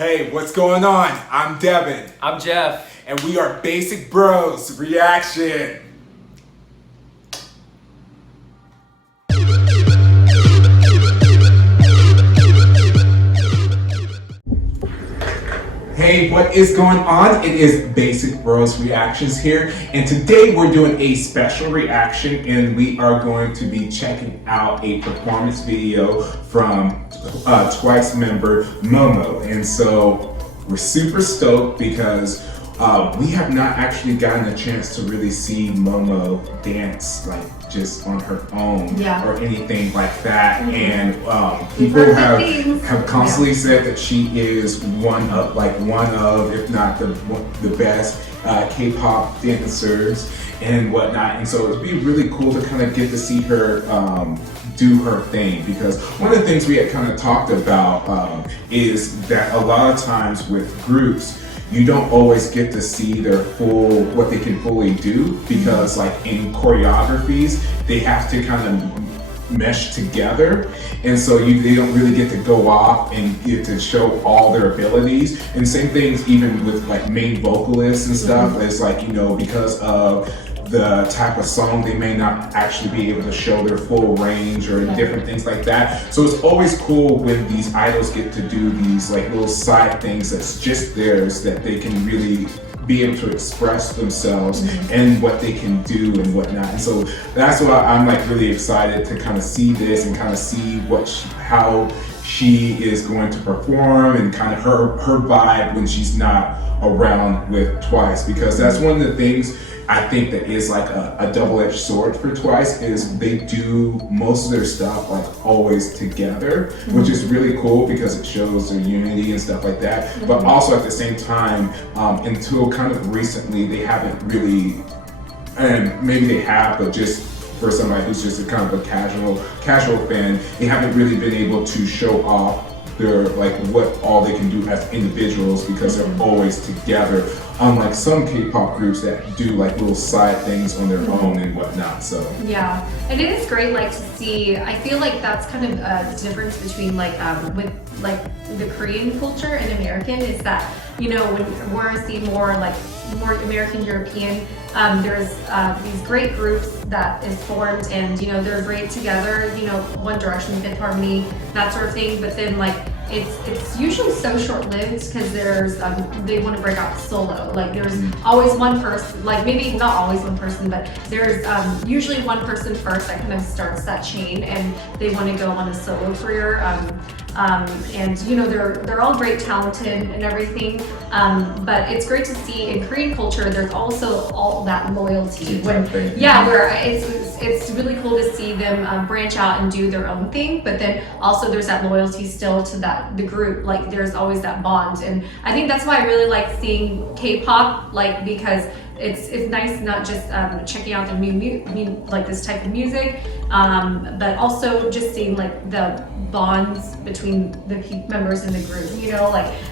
Hey, what's going on? I'm Devin. I'm Jeff. And we are Basic Bros Reaction. Hey, what is going on? It is Basic Bros Reactions here, and today we're doing a special reaction, and we are going to be checking out a performance video from Twice member Momo. And so we're super stoked because we have not actually gotten a chance to really see Momo dance like just on her own or anything like that. And people have constantly said that she is one of, if not the best K-pop dancers and whatnot. And so it'd be really cool to kind of get to see her do her thing, because one of the things we had kind of talked about is that a lot of times with groups, you don't always get to see their what they can fully do, because like in choreographies, they have to kind of mesh together. And so they don't really get to go off and get to show all their abilities. And same things even with like main vocalists and stuff. It's like, because of the type of song, they may not actually be able to show their full range or different things like that. So it's always cool when these idols get to do these like little side things that's just theirs, that they can really be able to express themselves and what they can do and whatnot. And so that's why I'm like really excited to kind of see this and kind of see how she is going to perform, and kind of her vibe when she's not around with Twice, because that's one of the things I think that is like a double-edged sword for Twice, is they do most of their stuff like always together, which is really cool because it shows their unity and stuff like that. But also at the same time, until kind of recently, they haven't really, and maybe they have, but just for somebody who's just a kind of a casual fan, they haven't really been able to show off their what all they can do as individuals, because they're always together, unlike some K-pop groups that do like little side things on their own and whatnot. So yeah, and it is great to see. I feel like that's kind of the difference between with the Korean culture and American, is that when we're seeing more American European, there's these great groups that is formed, and they're great together, One Direction, Fifth Harmony, that sort of thing. But then it's usually so short-lived, because there's they want to break out solo. There's always one person, maybe not always one person, but there's usually one person first that kind of starts that chain, and they want to go on a solo career. And they're all great, talented and everything, but it's great to see in Korean culture there's also all that loyalty where it's really cool to see them branch out and do their own thing, but then also there's that loyalty still to the group. There's always that bond, and I think that's why I really like seeing K-pop, because it's nice not just checking out the this type of music, but also just seeing the bonds between the members in the group.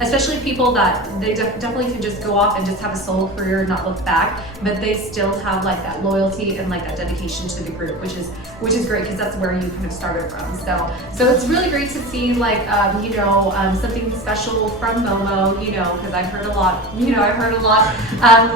Especially people that they definitely can just go off and just have a solo career and not look back, but they still have that loyalty and that dedication to the group, which is great, because that's where you kind of started from. So it's really great to see something special from Momo, because I've heard a lot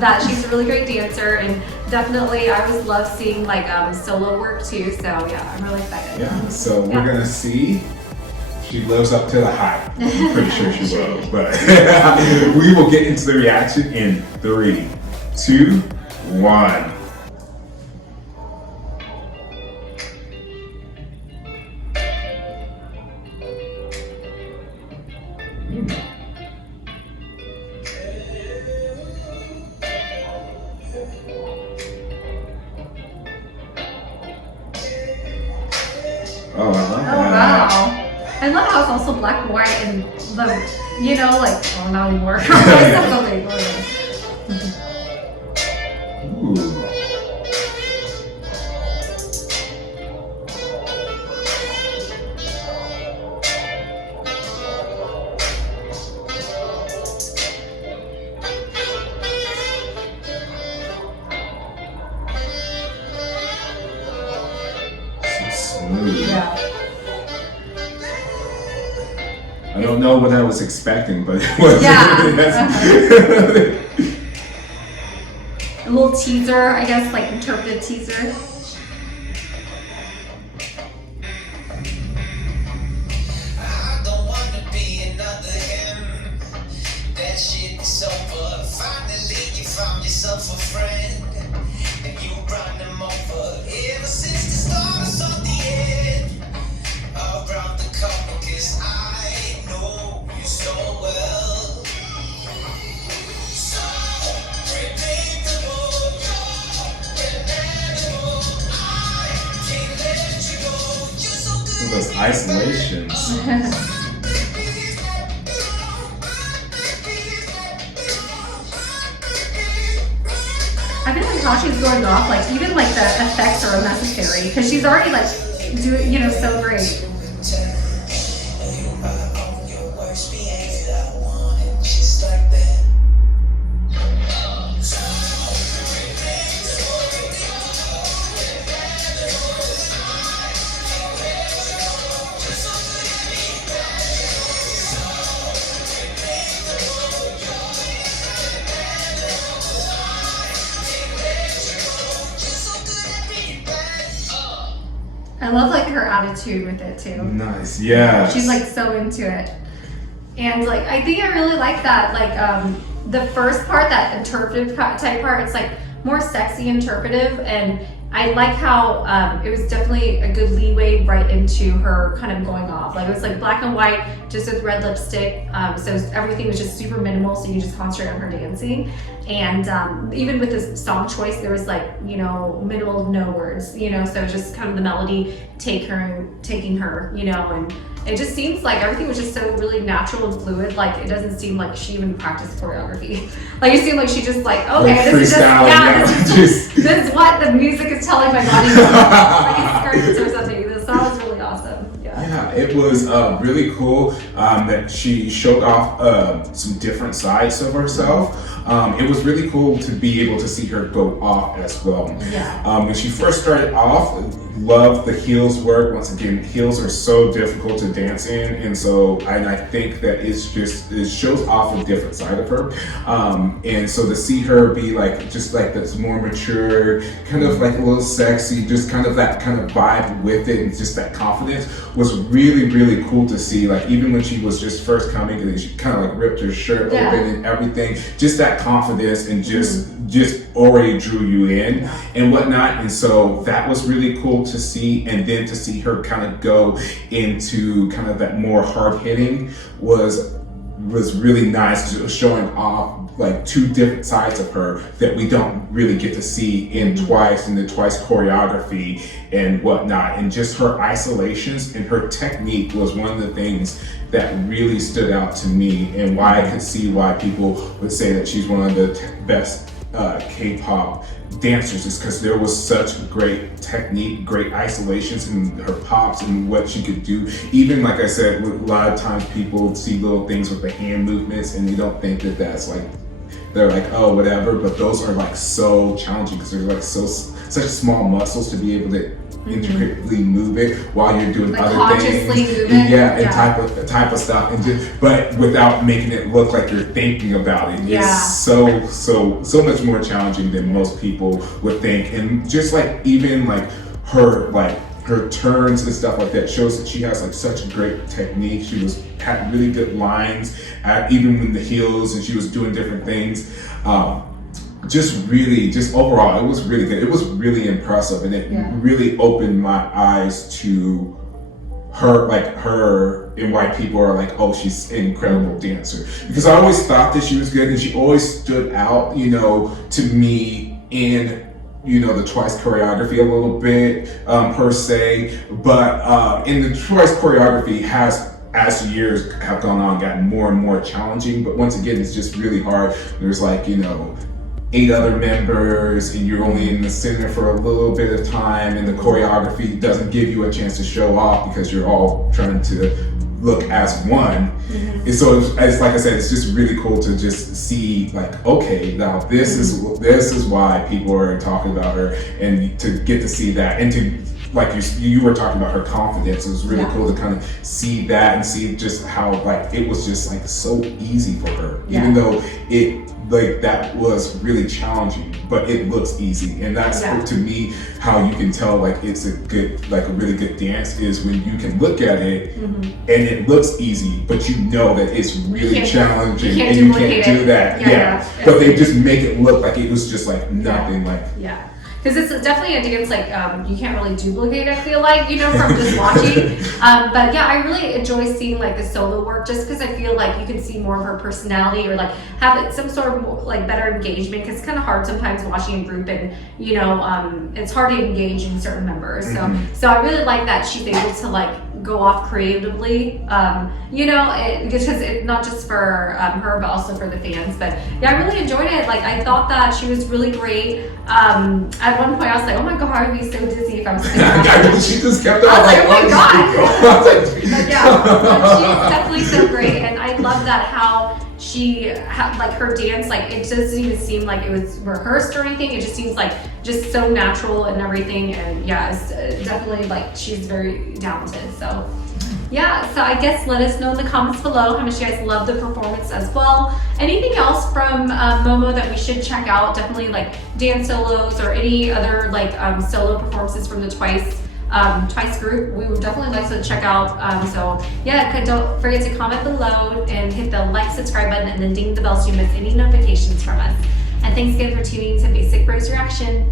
that she's a really great dancer, and definitely I always love seeing solo work too. So yeah, I'm really excited. Yeah, so we're gonna see if she lives up to the hype. I'm pretty sure she will, but we will get into the reaction in 3, 2, 1. Oh, I love that. Wow. I love how it's also black and white, and not anymore. Ooh. So smooth. Yeah. I don't don't know what I was expecting, but it was. Yeah. A little teaser, I guess, like interpretive teaser. I don't wanna be another him. That shit is over. Finally, you found yourself a friend, and you run them over. Ever since the start, I saw the end. Around the corner, 'cause I know you so well. So predictable, you're an animal. I can't let you go. You're so good. Those isolations. I feel like how she's going off, like even like the effects are unnecessary because she's already like doing, so great. I love like her attitude with it too. Nice, yeah. She's like so into it. And like I think I really like that. Like the first part, that interpretive type part, it's like more sexy interpretive, and I like how it was definitely a good leeway right into her kind of going off. Like it was like black and white, just with red lipstick. So everything was just super minimal, so you can just concentrate on her dancing. And even with this song choice, there was like, minimal, no words, so it was just kind of the melody taking her, and it just seems like everything was just so really natural and fluid. Like it doesn't seem like she even practiced choreography. Like it seemed like she just like, okay, Like this is freestyle, this is what the music is telling my body. Like it's scripted or something. This song was really awesome. Yeah, it was really cool that she showed off some different sides of herself. It was really cool to be able to see her go off as well. Yeah. When she first started off, loved the heels work. Once again, heels are so difficult to dance in, and I think that it shows off a different side of her. And so to see her be like just like this more mature, kind of like a little sexy, just kind of that kind of vibe with it, and just that confidence was really, really cool to see. Like even when she was just first coming, and then she kind of like ripped her shirt open and everything, just that confidence and just already drew you in and whatnot. And so that was really cool to see. And then to see her kind of go into kind of that more hard hitting was really nice. It was showing off like two different sides of her that we don't really get to see in the Twice choreography and whatnot. And just her isolations and her technique was one of the things that really stood out to me, and why I could see why people would say that she's one of the best K-pop dancers, is because there was such great technique, great isolations in her pops and what she could do. Even like I said, a lot of times people see little things with the hand movements and they don't think that that's like, they're like, oh, whatever, but those are like so challenging because they're like such small muscles to be able to intricately move it while you're doing like other things. Move it. And type of stuff, and but without making it look like you're thinking about it. It's so much more challenging than most people would think. And just like even like her turns and stuff like that shows that she has like such a great technique. She had really good lines even in the heels, and she was doing different things. Just overall, it was really good. It was really impressive, and it really opened my eyes to her and why people are like, oh, she's an incredible dancer. Because I always thought that she was good, and she always stood out, to me in the Twice choreography a little bit per se. But in the Twice choreography as the years have gone on, gotten more and more challenging. But once again, it's just really hard. There's like 8 other members, and you're only in the center for a little bit of time, and the choreography doesn't give you a chance to show off because you're all trying to look as one. And so it's like I said, it's just really cool to just see like, okay, now this is why people are talking about her, and to get to see that, and to like you were talking about her confidence. It was really Yeah. cool to kind of see that and see just how like it was just like so easy for her, Yeah. even though it like that was really challenging, but it looks easy. And that's Yeah. to me how you can tell like it's a good, like a really good dance is when you can look at it and it looks easy, but you know that it's really challenging you can't and you duplicate can't do it. that. Yeah. But they just make it look like it was just like nothing. Like Yeah. Because it's definitely a dance like you can't really duplicate. I feel like, you know, from just watching. But yeah, I really enjoy seeing like the solo work just because I feel like you can see more of her personality or like have it some sort of more, like better engagement. Because it's kind of hard sometimes watching a group and you know it's hard to engage in certain members. So I really like that she's able to like go off creatively. You know, because it's not just for her but also for the fans. But yeah, I really enjoyed it. Like I thought that she was really great. At one point I was like, oh my god, I would be so dizzy if I was sitting around. she just kept on I was like, like, oh my god. like, But yeah, but she's definitely so great, and I love that how she like her dance, like it doesn't even seem like it was rehearsed or anything. It just seems like just so natural and everything, and yeah, it's definitely like she's very talented. So yeah, so I guess let us know in the comments below how much you guys love the performance as well. Anything else from Momo that we should check out? Definitely like dance solos or any other like solo performances from the Twice group. We would definitely like to check out. So yeah, don't forget to comment below and hit the like, subscribe button, and then ding the bell so you miss any notifications from us. And thanks again for tuning in to Basic Bros Reaction.